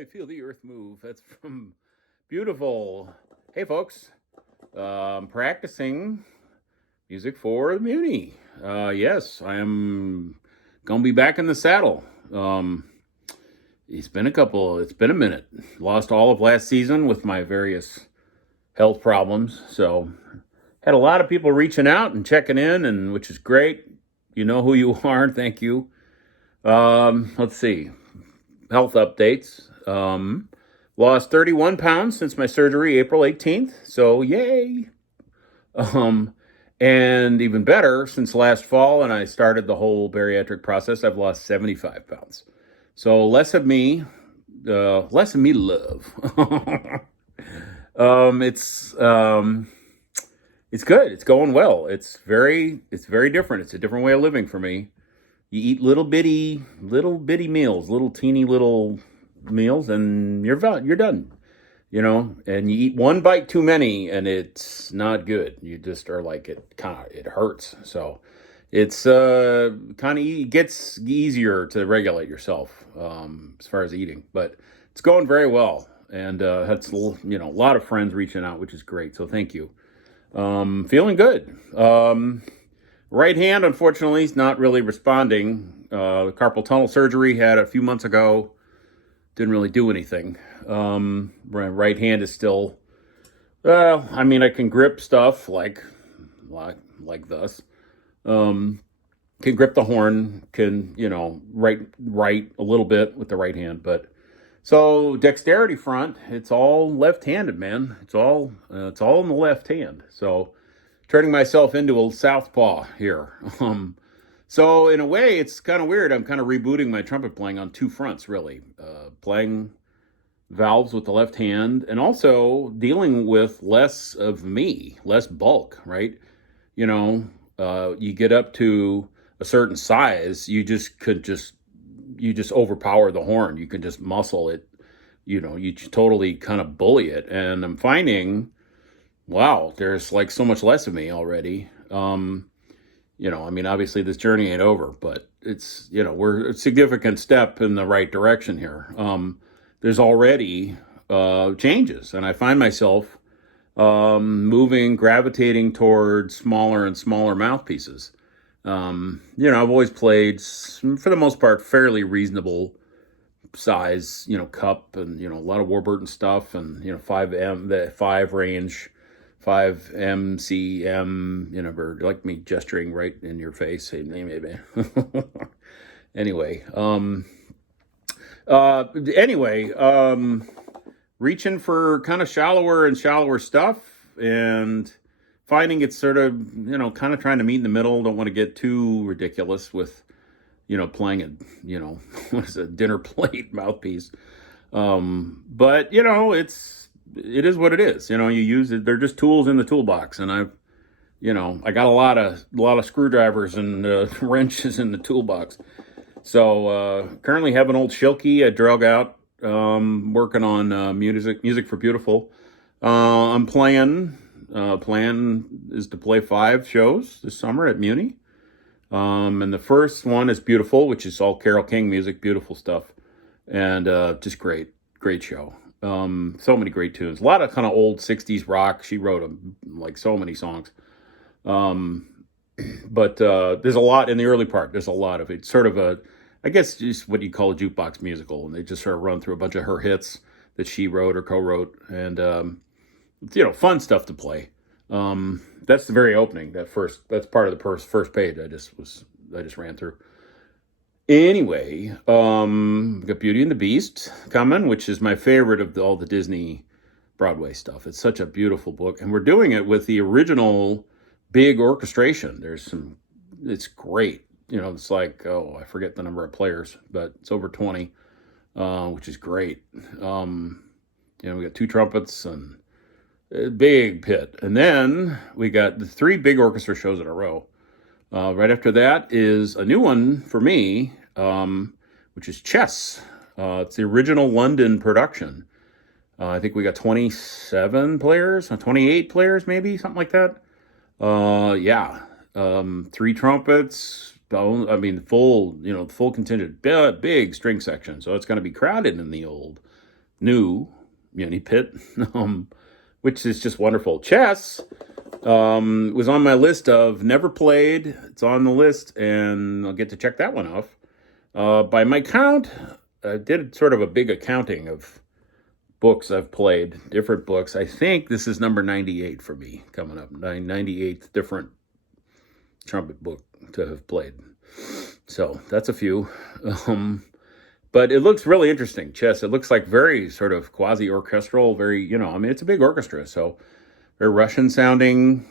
I feel the earth move. That's from beautiful. Hey, folks. Practicing music for the Muny. Yes, I am gonna be back in the saddle. It's been a minute. Lost all of last season with my various health problems. So had a lot of people reaching out and checking in, and which is great. You know who you are. Thank you. Let's see. Health updates. Lost 31 pounds since my surgery, April 18th. So, yay. Um, and even better, since last fall and I started the whole bariatric process, I've lost 75 pounds. So, less of me to love. It's it's good. It's going well. It's very different. It's a different way of living for me. You eat little bitty meals, little teeny little meals, and you're done. And you eat one bite too many, and it's not good. You just are like it hurts. So it's it gets easier to regulate yourself as far as eating, but it's going very well. And that's a lot of friends reaching out, which is great. So thank you. Feeling good. Right hand, unfortunately, is not really responding. Carpal tunnel surgery had a few months ago. Didn't really do anything. Right hand is still, I can grip stuff like this. Can grip the horn, can, write a little bit with the right hand. But so dexterity front, it's all left-handed, man. It's all in the left hand. So turning myself into a southpaw here. So in a way, it's kind of weird. I'm kind of rebooting my trumpet playing on two fronts, really. Playing valves with the left hand and also dealing with less of me, less bulk, right? You get up to a certain size, you just overpower the horn. You can just muscle it. You totally kind of bully it. And I'm finding, wow, there's like so much less of me already. Obviously this journey ain't over, but it's, we're a significant step in the right direction here. There's already changes, and I find myself gravitating towards smaller and smaller mouthpieces. I've always played, for the most part, fairly reasonable size, cup, and, a lot of Warburton stuff, and, 5M, the 5 range, 5 MCM, or like me gesturing right in your face, hey, maybe. Anyway, reaching for kind of shallower and shallower stuff, and finding it's sort of, kind of trying to meet in the middle. Don't want to get too ridiculous with, playing a, what is a dinner plate mouthpiece. But it is what it is. You use it. They're just tools in the toolbox, and I got a lot of screwdrivers and wrenches in the toolbox. So currently have an old Shilkey I drug out, working on music for beautiful. I'm playing. Plan is to play 5 shows this summer at Muny. And the first one is Beautiful, which is all Carole King music, beautiful stuff, and just great show. So many great tunes, a lot of kind of old 60s rock. She wrote like so many songs. But there's a lot in the early part. There's a lot of it. Sort of I guess just what you call a jukebox musical, and they just sort of run through a bunch of her hits that she wrote or co-wrote, and fun stuff to play. That's the very opening. That's part of the first page. I just ran through. Anyway, got Beauty and the Beast coming, which is my favorite of all the Disney Broadway stuff. It's such a beautiful book, and we're doing it with the original big orchestration. It's great. It's like, I forget the number of players, but it's over 20, which is great. We got 2 trumpets and a big pit, and then we got the 3 big orchestra shows in a row. Right after that is a new one for me, which is Chess. It's the original London production. I think we got 27 players, 28 players, maybe, something like that. 3 trumpets. Full contingent, big string section. So it's going to be crowded in the old new Muny pit, which is just wonderful. Chess was on my list of never played. It's on the list, and I'll get to check that one off. By my count, I did sort of a big accounting of books I've played, different books. I think this is number 98 for me coming up. 98th different trumpet book to have played. So that's a few. But it looks really interesting, chess. It looks like very sort of quasi-orchestral, very, I mean, it's a big orchestra. So very Russian sounding,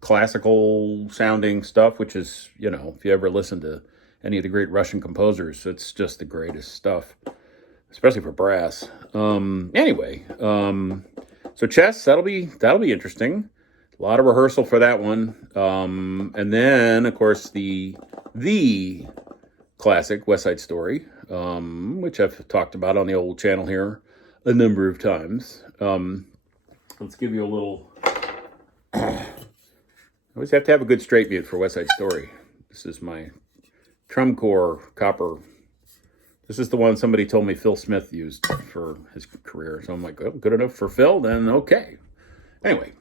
classical sounding stuff, which is, if you ever listen to any of the great Russian composers, it's just the greatest stuff, especially for brass. Anyway, so chess, that'll be interesting. A lot of rehearsal for that one. And then, of course, the classic West Side Story, which I've talked about on the old channel here a number of times. Let's give you a little... I always have to have a good straight mute for West Side Story. This is my Trum Corps copper. This is the one somebody told me Phil Smith used for his career. So I'm like, oh, good enough for Phil? Then okay. Anyway,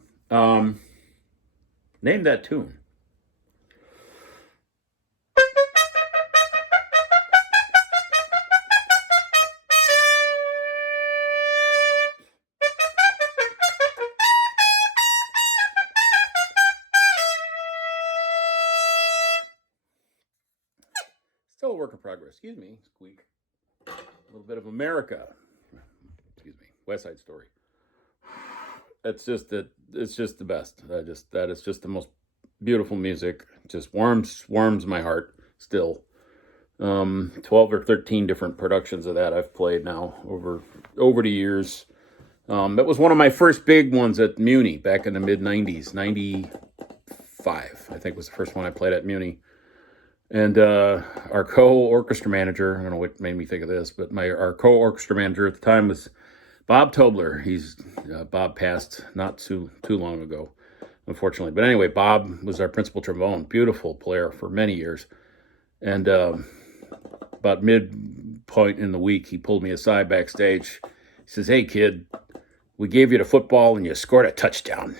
name that tune. Still a work in progress. Excuse me, squeak. A little bit of America. Excuse me, West Side Story. It's just the best. That is just the most beautiful music. Just warms my heart still. 12 or 13 different productions of that I've played now over the years. That was one of my first big ones at Muny back in the mid 90s. 95, I think, was the first one I played at Muny. And our co-orchestra manager, I don't know what made me think of this, but our co-orchestra manager at the time was Bob Tobler. Bob passed not too long ago, unfortunately. But anyway, Bob was our principal trombone, beautiful player for many years. And about midpoint in the week, he pulled me aside backstage. He says, "Hey, kid, we gave you the football and you scored a touchdown."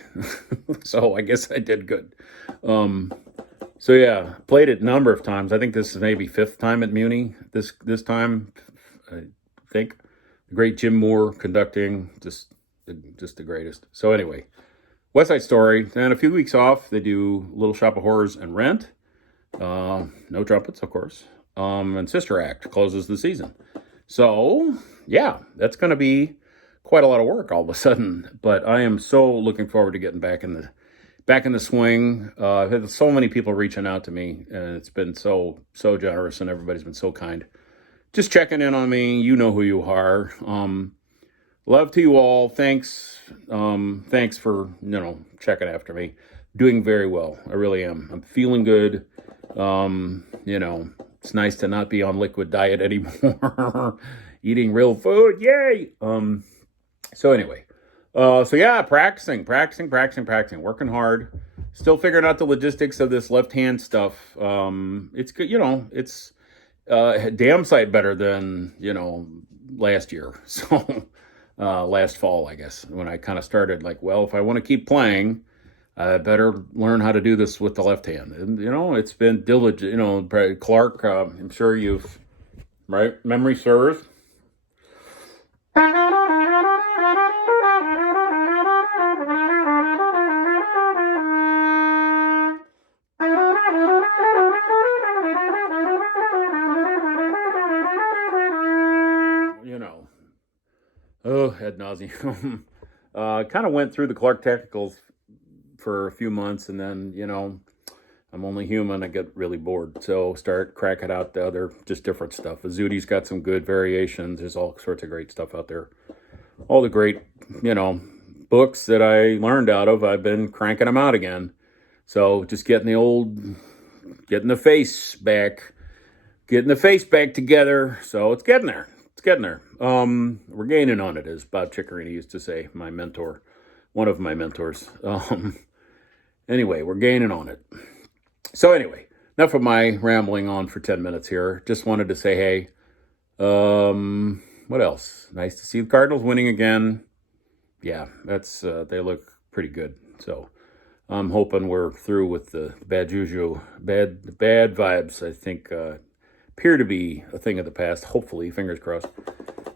So I guess I did good. So yeah, played it a number of times. I think this is maybe fifth time at Muny. This time, I think. The great Jim Moore conducting, just the greatest. So anyway, West Side Story. Then a few weeks off, they do Little Shop of Horrors and Rent. No trumpets, of course. And Sister Act closes the season. So yeah, that's going to be quite a lot of work all of a sudden. But I am so looking forward to getting back in the swing. I've had so many people reaching out to me, and it's been so generous, and everybody's been so kind. Just checking in on me. You know who you are. Love to you all. Thanks. Thanks for, checking after me. Doing very well. I really am. I'm feeling good. It's nice to not be on liquid diet anymore. Eating real food. Yay. So anyway. So yeah, practicing, working hard, still figuring out the logistics of this left-hand stuff. It's good, it's damn sight better than, last year. So, last fall, I guess, when I kind of started like, well, if I want to keep playing, I better learn how to do this with the left hand. And, it's been diligent, Clark, I'm sure you've, right? Memory serves. Ad nauseum. Kind of went through the Clark Technicals for a few months, and then, I'm only human. I get really bored. So start cracking out the other, just different stuff. Azuti's got some good variations. There's all sorts of great stuff out there. All the great, books that I learned out of, I've been cranking them out again. So just getting the face back together. So it's getting there. We're gaining on it, as Bob Chicorini used to say, my mentor, one of my mentors. Anyway, we're gaining on it. So anyway, enough of my rambling on for 10 minutes here. Just wanted to say, hey, What else? Nice to see the Cardinals winning again. Yeah, that's they look pretty good. So I'm hoping we're through with the bad juju, bad vibes. I think appear to be a thing of the past. Hopefully, fingers crossed.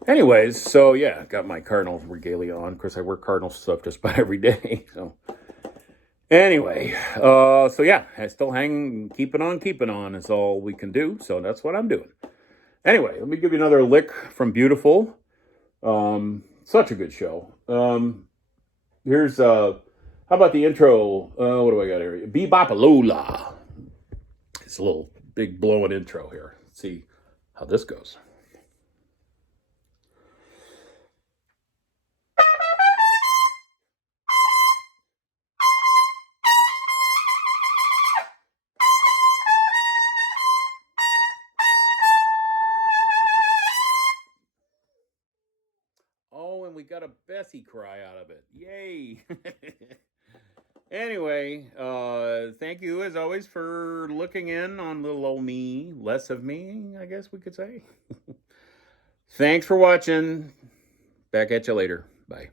Anyways, so yeah, got my Cardinals regalia on. Of course, I wear Cardinal stuff just about every day. So anyway, so yeah, I still keeping on is all we can do. So that's what I'm doing. Anyway, let me give you another lick from Beautiful. Such a good show. Here's how about the intro? What do I got here? Bebopaloola. It's a little big blowing intro here. Let's see how this goes. Oh, and we got a Bessie cry out of it. Yay. Anyway, thank you as always for looking in on little old me. Less of me, I guess we could say. Thanks for watching. Back at you later. Bye.